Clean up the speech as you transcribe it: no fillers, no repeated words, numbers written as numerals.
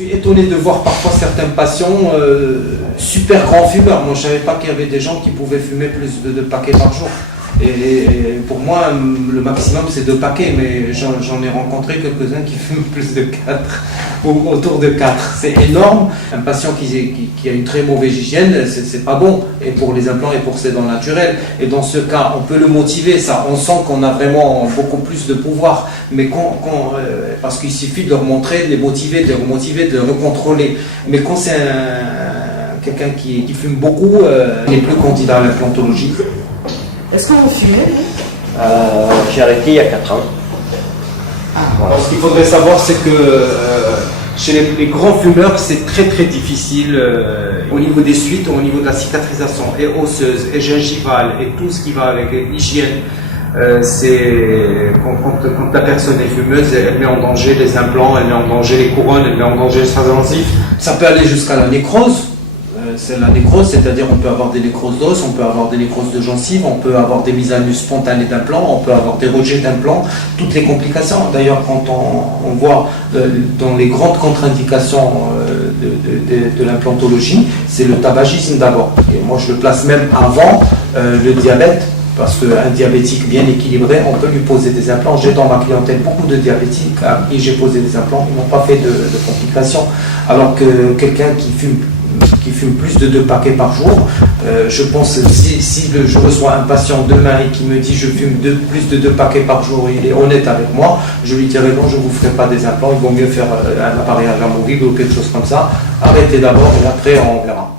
Je suis étonné de voir parfois certains patients super grands fumeurs. Moi, je ne savais pas qu'il y avait des gens qui pouvaient fumer plus de 2 paquets par jour. Et pour moi, le maximum, c'est 2 paquets, mais j'en ai rencontré quelques-uns qui fument plus de 4, ou autour de 4. C'est énorme. Un patient qui a une très mauvaise hygiène, c'est pas bon, et pour les implants et pour ses dents naturelles. Et dans ce cas, on peut le motiver, ça. On sent qu'on a vraiment beaucoup plus de pouvoir, mais parce qu'il suffit de leur montrer, de les motiver, de les recontrôler. Mais quand c'est quelqu'un qui fume beaucoup, il n'est plus candidat à l'implantologie. Est-ce que vous fumez? J'ai arrêté il y a 4 ans. Alors, ce qu'il faudrait savoir, c'est que chez les grands fumeurs, c'est très très difficile au niveau des suites, au niveau de la cicatrisation et osseuse et gingivale et tout ce qui va avec l'hygiène. Quand la personne est fumeuse, elle met en danger les implants, elle met en danger les couronnes, elle met en danger les strass gencives. Ça peut aller jusqu'à la nécrose. C'est la nécrose, c'est-à-dire on peut avoir des nécroses d'os, on peut avoir des nécroses de gencives, on peut avoir des mises à nu spontanées d'implants, on peut avoir des rejets d'implants, toutes les complications. D'ailleurs, quand on voit dans les grandes contre-indications de l'implantologie, c'est le tabagisme d'abord. Et moi, je le place même avant le diabète, parce qu'un diabétique bien équilibré, on peut lui poser des implants. J'ai dans ma clientèle beaucoup de diabétiques à qui j'ai posé des implants, ils n'ont pas fait de complications. Alors que quelqu'un qui fume plus de 2 paquets par jour, je pense que si je reçois un patient demain et qui me dit je fume plus de 2 paquets par jour et il est honnête avec moi, je lui dirai non, je ne vous ferai pas des implants, il vaut mieux faire un appareillage amovible ou quelque chose comme ça. Arrêtez d'abord et après on verra.